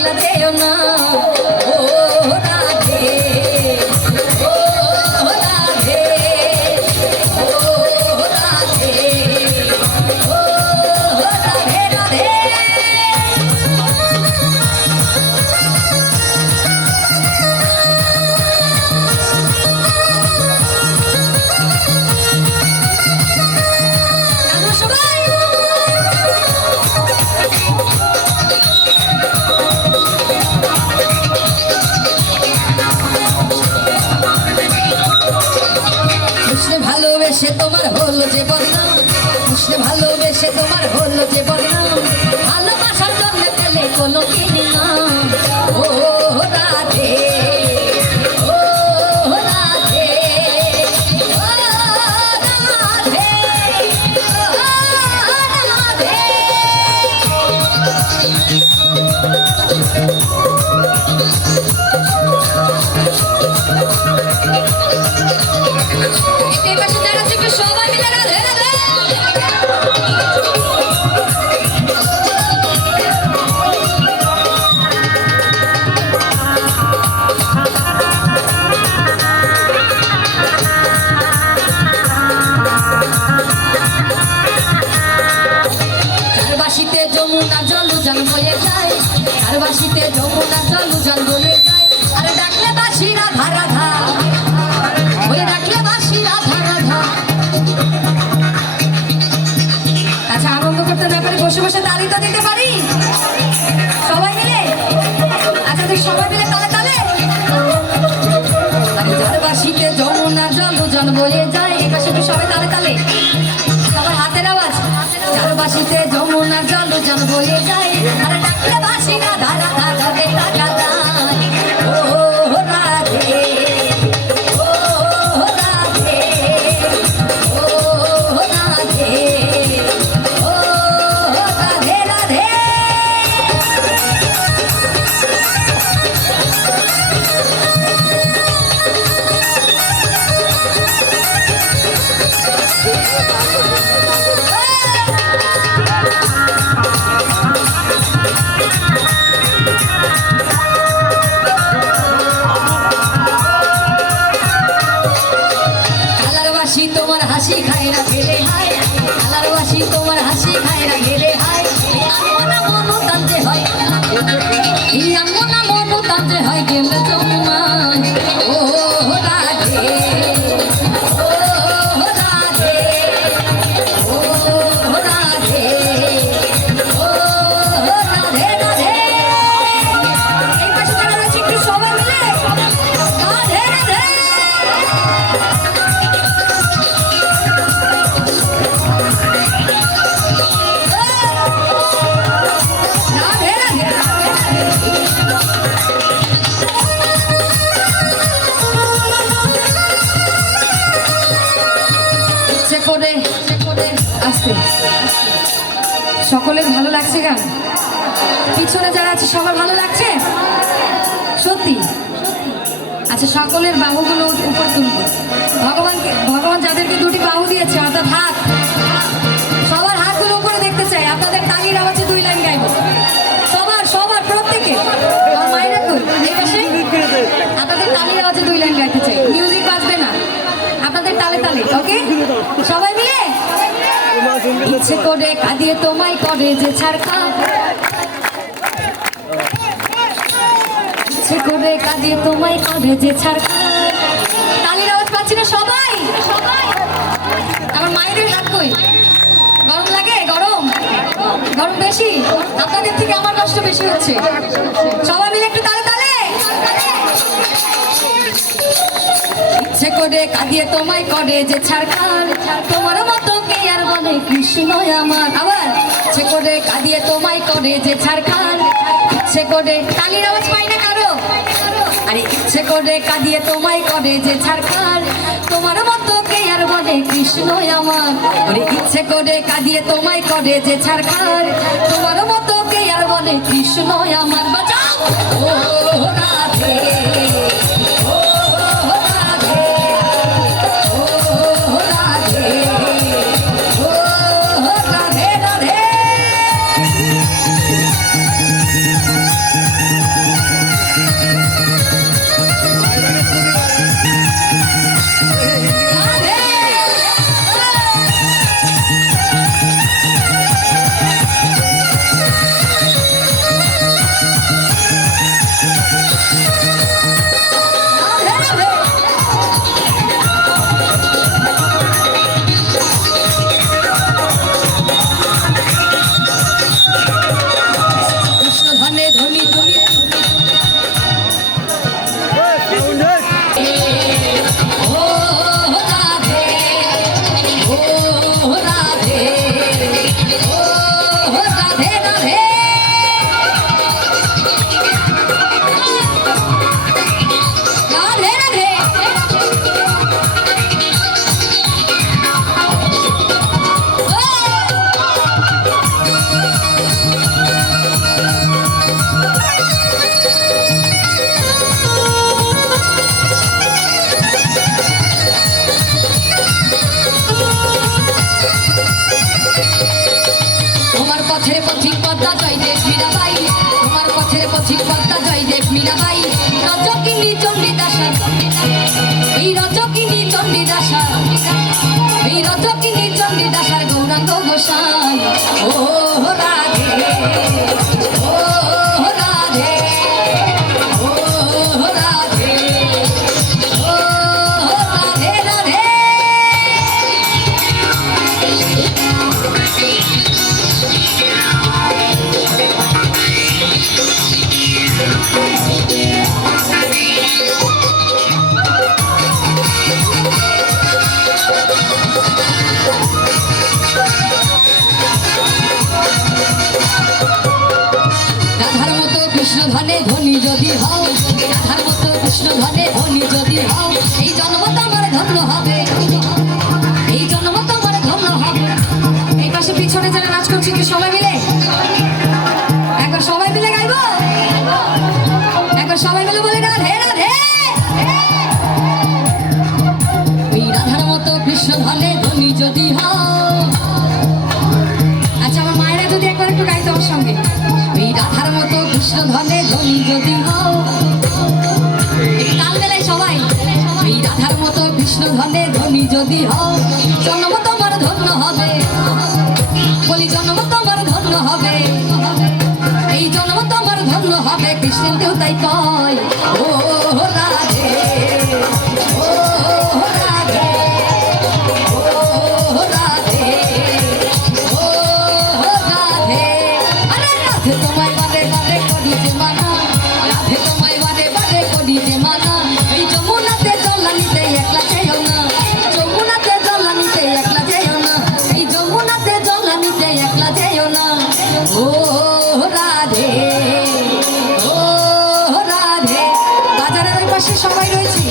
একলা যেও না ও রাধে ও রাধে ও রাধে ও রাধে রাধে। ভালোবেসে তোমার হলো যে বদনাম, কৃষ্ণ ভালোবেসে তোমার হলো যে বদনাম, ভালোবাসার জন্য পেলে কোনো কিনি না ও রাধে ও রাধে ও রাধে যমুনা জল জল বয়ে যায়, আর বাসিতে যমুনা জল জল বয়ে যায়, আর ডাকলে বাসি রাধা রাধা বলে ডাকলে বাসি রাধা রাধা। আচ্ছা আনন্দ করতে না পারি বসে বসে তালি তো দিতে পারি সবাই মিলে। আচ্ছা তুই সবাই মিলে তালে তালে। আরে যার বাসিতে যমুনা জল জল বয়ে যায়, এই পাশে তুই সবাই তালে তালে সবার হাতের আওয়াজ। যার বাসিতে যমুনা জল জল বয়ে যায়, আর ডাকলে বাসি রাধা রাধা রাধে রাধা ও রাধে ও রাধে ও রাধে ও রাধে রাধে। তোমার হাসি খায় না গেলে হায়, আলার বাসি তোমার হাসি খায় না গেলে হায়, আঙ্গনা মনো তানতে হয় এই আঙ্গনা মনো তানতে হয় গেলে যমুনায় ও রাধে ও রাধে ও রাধে ও রাধে রাধে। এই পাশে যারা আছে একটু সবাই মিলে রাধে রাধে। সকলের ভালো লাগছে গান? পিছনে যারা আছে সবার ভালো লাগছে সত্যি? আচ্ছা সকলের বাহুগুলো উপর তুলব। ভগবান যাদেরকে দুটি বাহু দিয়েছে অর্থাৎ হাত, সবার হাতগুলো উপরে দেখতে চাই। আপনাদের তালির আওয়াজে 2 লাইন গাইব সবার প্রত্যেকে। আমার মায়েরা কই এই পাশে? আপনাদের তালির আওয়াজে 2 লাইন গাইতে চাই। মিউজিক বাজবে না, আপনাদের তালে তালে। ওকে সবাই মিলে। ইচ্ছে করে কাঁদিয়ে তোমায় করে যে ছাড়কা, ইচ্ছে করে কাঁদিয়ে তোমায় করে যে ছাড়কা। তালির আওয়াজ পাচ্ছি না সবাই। আমার মায়ের হাত কই? গরম লাগে? গরম বেশি? আপনাদের থেকে আমার কষ্ট বেশি হচ্ছে। সবাই মিলে একটু তালে তালে। ইচ্ছে করে কাঁদিয়ে তোমায় করে যে ছাড়খার, তোমার মতো কে আর বলে কৃষ্ণ আমার। আবার ইচ্ছে করে কাঁদিয়ে তোমায় করে যে ছাড়খার, ইচ্ছে করে তালির আওয়াজ পাই না কারো। আরে ইচ্ছে করে কাঁদিয়ে তোমায় করে যে ছাড়খার, তোমার মতো কে আর বলে কৃষ্ণ আমার। ওরে ইচ্ছে করে কাঁদিয়ে তোমায় করে যে ছাড়খার, তোমার মতো কে আর বলে কৃষ্ণ আমার। বাঁচাও ও রাধে ও রাধে ও রাধে ও রাধে রাধে। ঝিল পদ্মা জয়দেব মীরাবাই রজকিনী চণ্ডীদাসা এই রজকিনী চণ্ডীদাসা এই রজকিনী চণ্ডীদাসার গৌরাঙ্গ গোসাই ও রাধে ও রাধে ও রাধে ও রাধে রাধে রাধার মতো কৃষ্ণ ধনে ধনী যদি হও রাধার মতো কৃষ্ণ ধনে ধনী যদি হও এই জন্ম তোমার ধন্য হবে এই জন্ম তোমার ধন্য হবে এই পাশে পিছনে যারা নাচ করছি কি সবাই মিলে একবার সবাই মিলে গাইবো একবার সবাই মিলে বলে রাধে রাধে ওই রাধার মতো কৃষ্ণ ধনে ধনী যদি হও আচ্ছা আমার মায়েরা যদি একবার একটু গাইতো আমার সঙ্গে ওই রাধার মতো কৃষ্ণ ধনে ধনী যদি হও একটু তাল মেলাই সবাই ওই রাধার মতো কৃষ্ণ ধনে ধনী যদি হও জন্ম তোমার ধন্য হবে বলি জন্ম তোমার ধন্য হবে এই জন্ম তোমার ধন্য হবে কৃষ্ণের দেও তাই কয় ও রাধে ও রাধে ও রাধে ও রাধে আরে রাধে তোমায় বাদে বাদে করি যে মানা রাধে তোমায় বাদে বাদে করি যে মানা এই যমুনাতে জল নিতে একলা যেও না যমুনাতে জল নিতে একলা যেও না এই যমুনাতে জল নিতে একলা যেও না ও রাধে ও রাধে বাজারের ওই পাশে সবাই রয়েছি